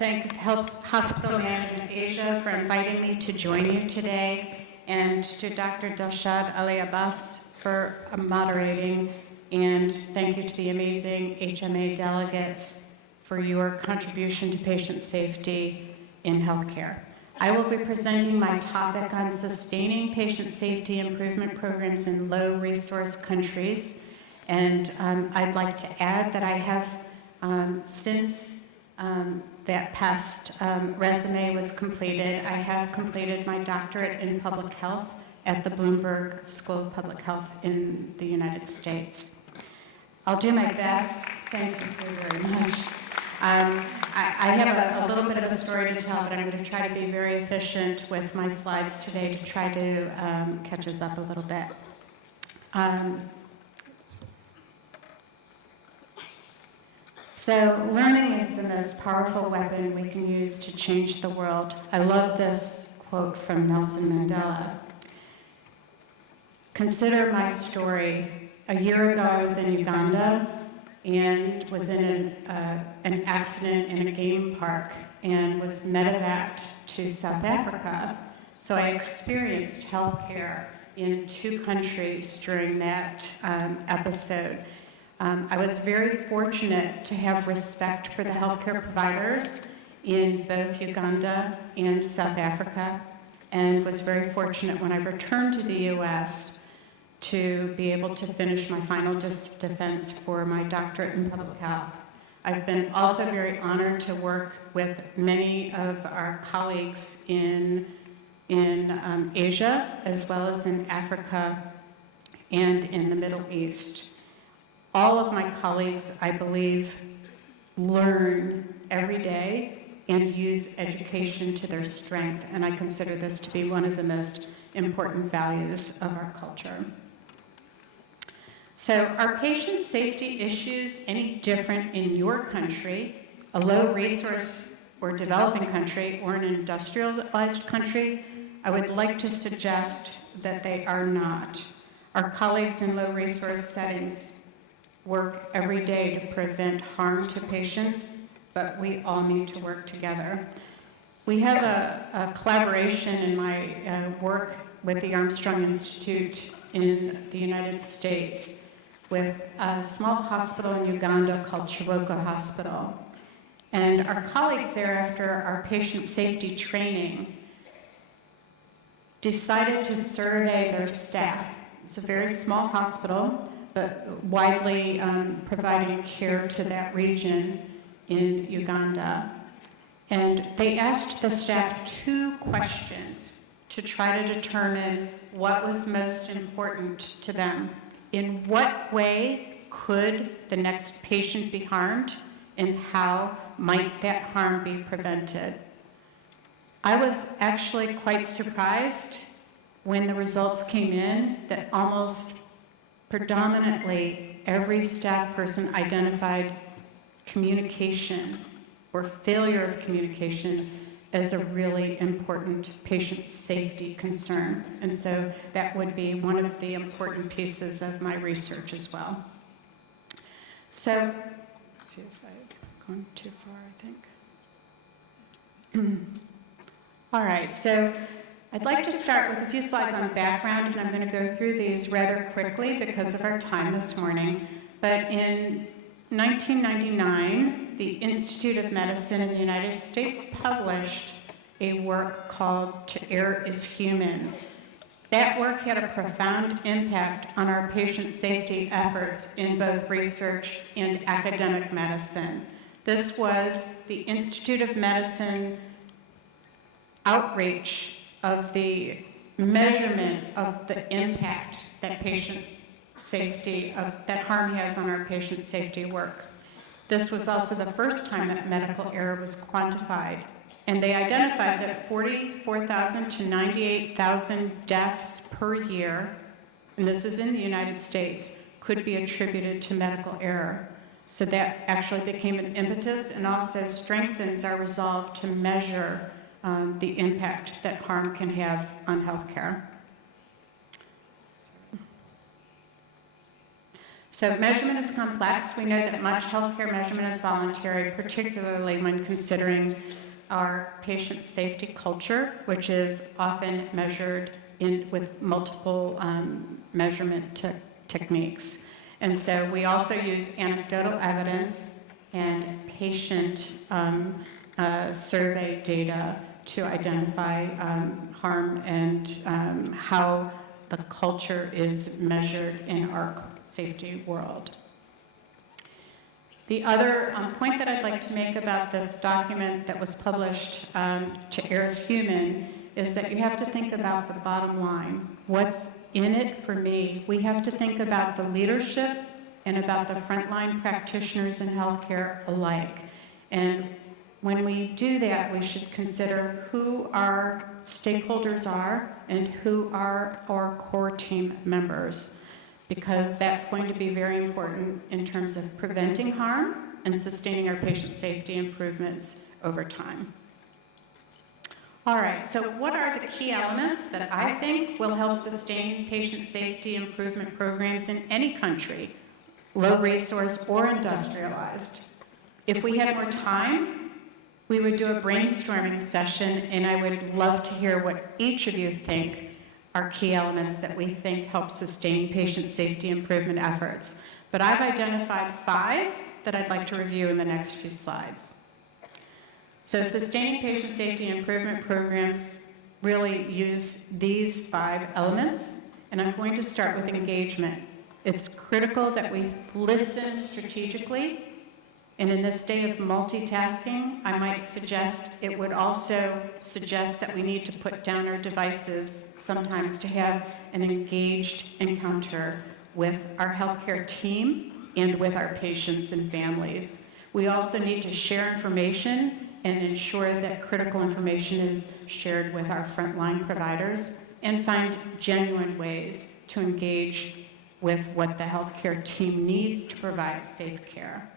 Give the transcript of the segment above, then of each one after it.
thank Health Hospital Management Asia for inviting me to join you today, and to Dr. Dilshad Ali Abbas for moderating, and thank you to the amazing HMA delegates for your contribution to patient safety in healthcare. I will be presenting my topic on sustaining patient safety improvement programs in low-resource countries, and I'd like to add that I have, since that past resume was completed, I have completed my doctorate in public health at the Bloomberg School of Public Health in the United States. I'll do my best. Thank you so very much. I have a little bit of a story to tell, but I'm going to try to be very efficient with my slides today to try to catch us up a little bit. So learning is the most powerful weapon we can use to change the world. I love this quote from Nelson Mandela. Consider my story. A year ago, I was in Uganda and was in an accident in a game park and was medevaced to South Africa. So I experienced healthcare in 2 countries during that episode. I was very fortunate to have respect for the healthcare providers in both Uganda and South Africa, and was very fortunate when I returned to the U.S. to be able to finish my final defense for my doctorate in public health. I've been also very honored to work with many of our colleagues in Asia, as well as in Africa and in the Middle East. All of my colleagues, I believe, learn every day and use education to their strength, and I consider this to be one of the most important values of our culture. So are patient safety issues any different in your country, a low-resource or developing country, or an industrialized country? I would like to suggest that they are not. Our colleagues in low-resource settings work every day to prevent harm to patients, but we all need to work together. We have a collaboration in my work with the Armstrong Institute in the United States with a small hospital in Uganda called Chiboka Hospital. And our colleagues there, after our patient safety training, decided to survey their staff. It's a very small hospital, but widely providing care to that region in Uganda. And they asked the staff 2 questions to try to determine what was most important to them. In what way could the next patient be harmed, and how might that harm be prevented? I was actually quite surprised when the results came in that almost predominantly every staff person identified communication or failure of communication as a really important patient safety concern. And so that would be one of the important pieces of my research as well. So, let's see if I've gone too far, I think. All right, so I'd like to start with a few slides on background, and I'm going to go through these rather quickly because of our time this morning. But in 1999, the Institute of Medicine in the United States published a work called To Err is Human. That work had a profound impact on our patient safety efforts in both research and academic medicine. This was the Institute of Medicine outreach of the measurement of the impact that patient safety, that harm has on our patient safety work. This was also the first time that medical error was quantified. And they identified that 44,000 to 98,000 deaths per year, and this is in the United States, could be attributed to medical error. So that actually became an impetus and also strengthens our resolve to measure the impact that harm can have on healthcare. So measurement is complex. We know that much healthcare measurement is voluntary, particularly when considering our patient safety culture, which is often measured with multiple measurement techniques. And so we also use anecdotal evidence and patient survey data to identify harm and how the culture is measured in our safety world. The other point that I'd like to make about this document that was published to Heirs Human is that you have to think about the bottom line. What's in it for me? We have to think about the leadership and about the frontline practitioners in healthcare alike. And when we do that, we should consider who our stakeholders are and who are our core team members, because that's going to be very important in terms of preventing harm and sustaining our patient safety improvements over time. All right, so what are the key elements that I think will help sustain patient safety improvement programs in any country, low resource or industrialized? If we had more time, we would do a brainstorming session, and I would love to hear what each of you think are key elements that we think help sustain patient safety improvement efforts. But I've identified 5 that I'd like to review in the next few slides. So sustaining patient safety improvement programs really use these 5 elements, and I'm going to start with engagement. It's critical that we listen strategically, and in this day of multitasking, I might suggest it would also suggest that we need to put down our devices sometimes to have an engaged encounter with our healthcare team and with our patients and families. We also need to share information and ensure that critical information is shared with our frontline providers, and find genuine ways to engage with what the healthcare team needs to provide safe care.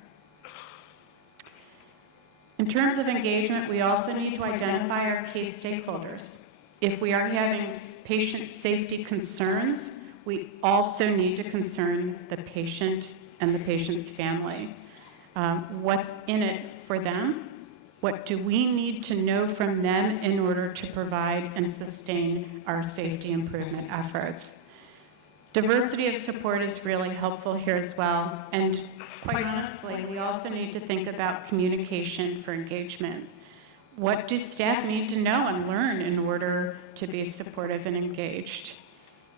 In terms of engagement, we also need to identify our key stakeholders. If we are having patient safety concerns, we also need to concern the patient and the patient's family. What's in it for them? What do we need to know from them in order to provide and sustain our safety improvement efforts? Diversity of support is really helpful here as well. And quite honestly, we also need to think about communication for engagement. What do staff need to know and learn in order to be supportive and engaged?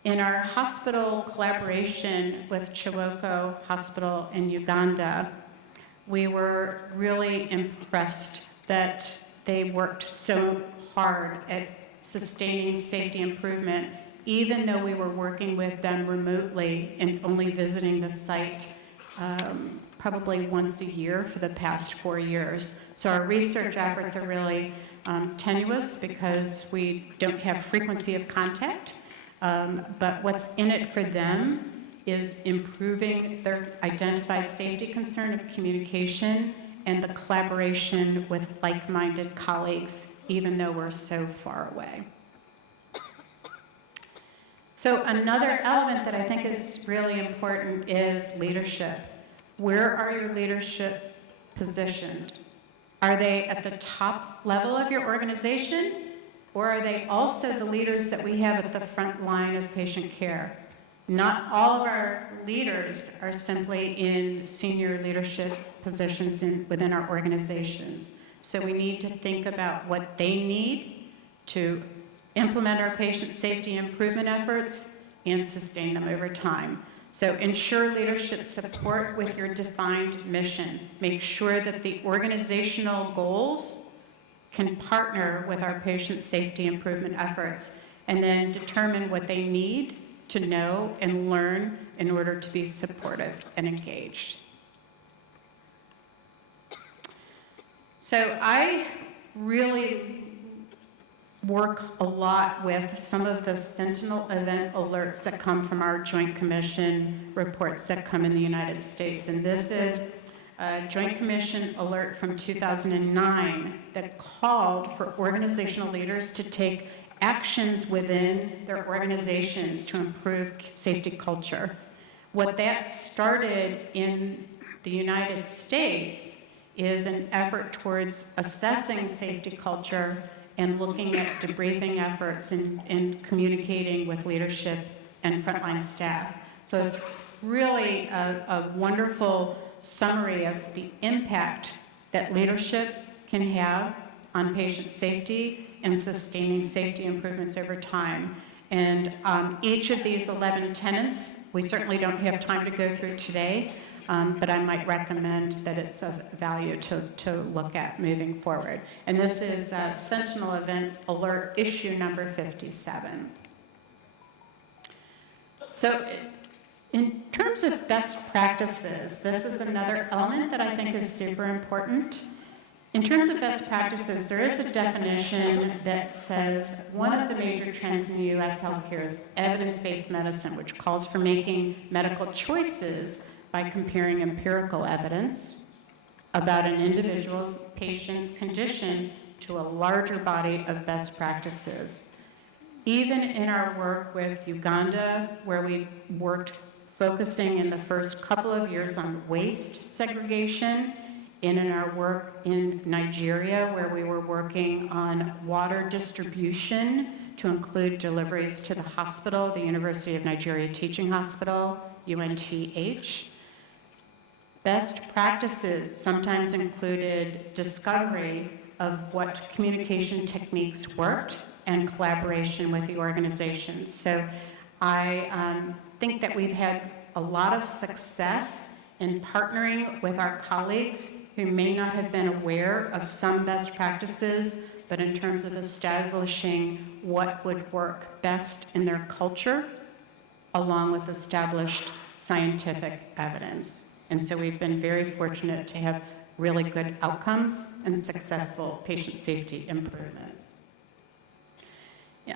In our hospital collaboration with Chiwoko Hospital in Uganda, we were really impressed that they worked so hard at sustaining safety improvement, even though we were working with them remotely and only visiting the site probably once a year for the past 4 years. So our research efforts are really tenuous because we don't have frequency of contact, but what's in it for them is improving their identified safety concern of communication and the collaboration with like-minded colleagues, even though we're so far away. So another element that I think is really important is leadership. Where are your leadership positioned? Are they at the top level of your organization, or are they also the leaders that we have at the front line of patient care? Not all of our leaders are simply in senior leadership positions within our organizations. So we need to think about what they need to implement our patient safety improvement efforts and sustain them over time. So ensure leadership support with your defined mission. Make sure that the organizational goals can partner with our patient safety improvement efforts, and then determine what they need to know and learn in order to be supportive and engaged. So I really work a lot with some of the Sentinel event alerts that come from our Joint Commission reports that come in the United States. And this is a Joint Commission alert from 2009 that called for organizational leaders to take actions within their organizations to improve safety culture. What that started in the United States is an effort towards assessing safety culture and looking at debriefing efforts and communicating with leadership and frontline staff. So it's really a wonderful summary of the impact that leadership can have on patient safety and sustaining safety improvements over time. And each of these 11 tenets, we certainly don't have time to go through today, but I might recommend that it's of value to look at moving forward. And this is Sentinel Event Alert issue number 57. So in terms of best practices, this is another element that I think is super important. In terms of best practices, there is a definition that says one of the major trends in U.S. healthcare is evidence-based medicine, which calls for making medical choices by comparing empirical evidence about an individual's patient's condition to a larger body of best practices. Even in our work with Uganda, where we worked focusing in the first couple of years on waste segregation, and in our work in Nigeria, where we were working on water distribution to include deliveries to the hospital, the University of Nigeria Teaching Hospital, UNTH. Best practices sometimes included discovery of what communication techniques worked and collaboration with the organizations. So I think that we've had a lot of success in partnering with our colleagues who may not have been aware of some best practices, but in terms of establishing what would work best in their culture, along with established scientific evidence. And so we've been very fortunate to have really good outcomes and successful patient safety improvements.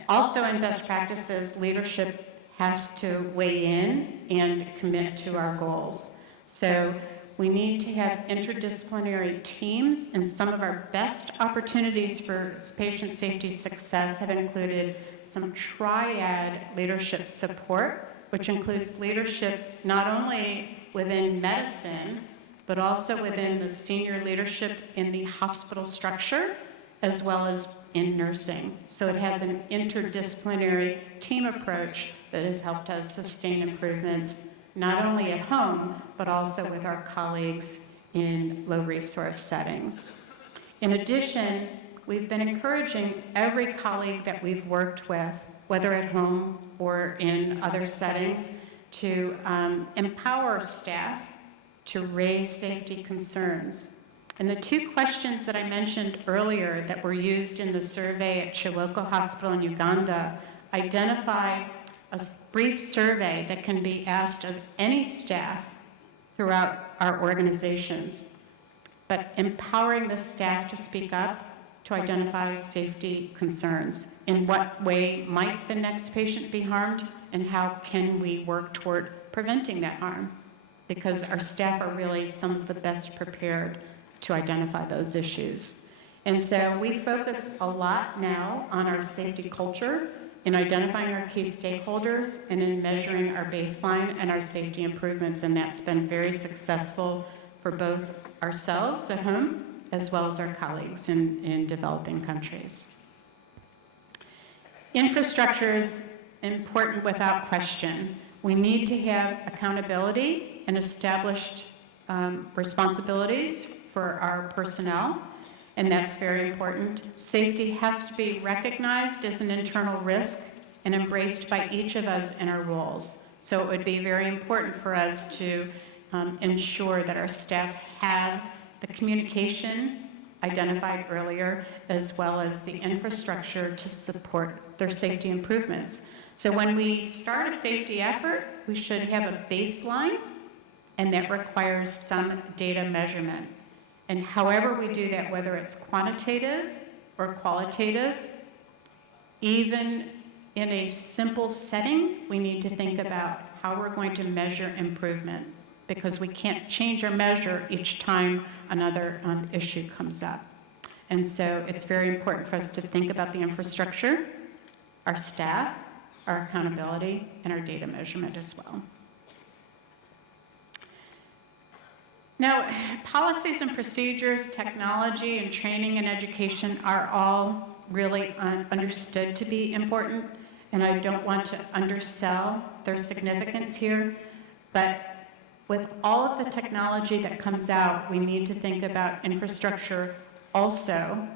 Also in best practices, leadership has to weigh in and commit to our goals. So we need to have interdisciplinary teams, and some of our best opportunities for patient safety success have included some triad leadership support, which includes leadership not only within medicine, but also within the senior leadership in the hospital structure, as well as in nursing. So it has an interdisciplinary team approach that has helped us sustain improvements not only at home, but also with our colleagues in low-resource settings. In addition, we've been encouraging every colleague that we've worked with, whether at home or in other settings, to empower staff to raise safety concerns. And the two questions that I mentioned earlier that were used in the survey at Chiwoko Hospital in Uganda identify a brief survey that can be asked of any staff throughout our organizations, but empowering the staff to speak up to identify safety concerns. In what way might the next patient be harmed, and how can we work toward preventing that harm? Because our staff are really some of the best prepared to identify those issues. And so we focus a lot now on our safety culture, in identifying our key stakeholders, and in measuring our baseline and our safety improvements, and that's been very successful for both ourselves at home as well as our colleagues in developing countries. Infrastructure is important without question. We need to have accountability and established responsibilities for our personnel, and that's very important. Safety has to be recognized as an internal risk and embraced by each of us in our roles. So it would be very important for us to ensure that our staff have the communication identified earlier, as well as the infrastructure to support their safety improvements. So when we start a safety effort, we should have a baseline, and that requires some data measurement. And however we do that, whether it's quantitative or qualitative, even in a simple setting, we need to think about how we're going to measure improvement, because we can't change our measure each time another issue comes up. And so it's very important for us to think about the infrastructure, our staff, our accountability, and our data measurement as well. Now, policies and procedures, technology and training and education are all really understood to be important, and I don't want to undersell their significance here, but with all of the technology that comes out, we need to think about infrastructure also,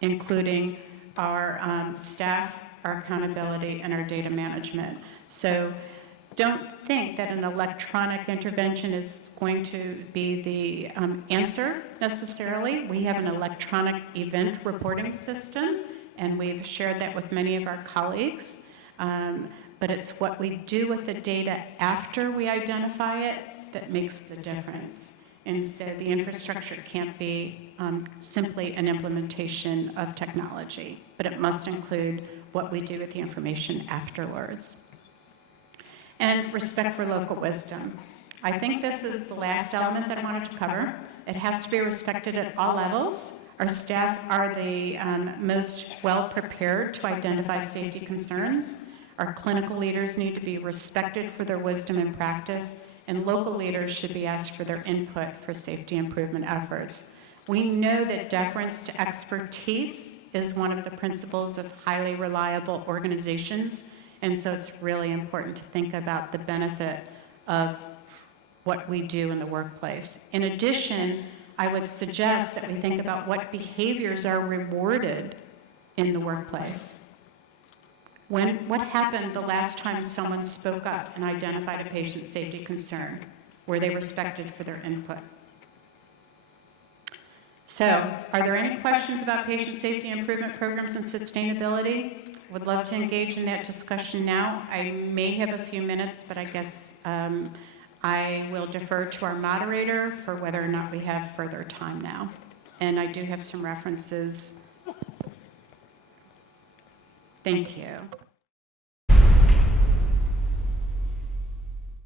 including our staff, our accountability, and our data management. So don't think that an electronic intervention is going to be the answer necessarily. We have an electronic event reporting system, and we've shared that with many of our colleagues. But it's what we do with the data after we identify it that makes the difference. And so the infrastructure can't be simply an implementation of technology, but it must include what we do with the information afterwards. And respect for local wisdom. I think this is the last element that I wanted to cover. It has to be respected at all levels. Our staff are the most well-prepared to identify safety concerns. Our clinical leaders need to be respected for their wisdom and practice, and local leaders should be asked for their input for safety improvement efforts. We know that deference to expertise is one of the principles of highly reliable organizations, and so it's really important to think about the benefit of what we do in the workplace. In addition, I would suggest that we think about what behaviors are rewarded in the workplace. What happened the last time someone spoke up and identified a patient safety concern? Were they respected for their input? So, are there any questions about patient safety improvement programs and sustainability? Would love to engage in that discussion now. I may have a few minutes, but I guess I will defer to our moderator for whether or not we have further time now. And I do have some references. Thank you.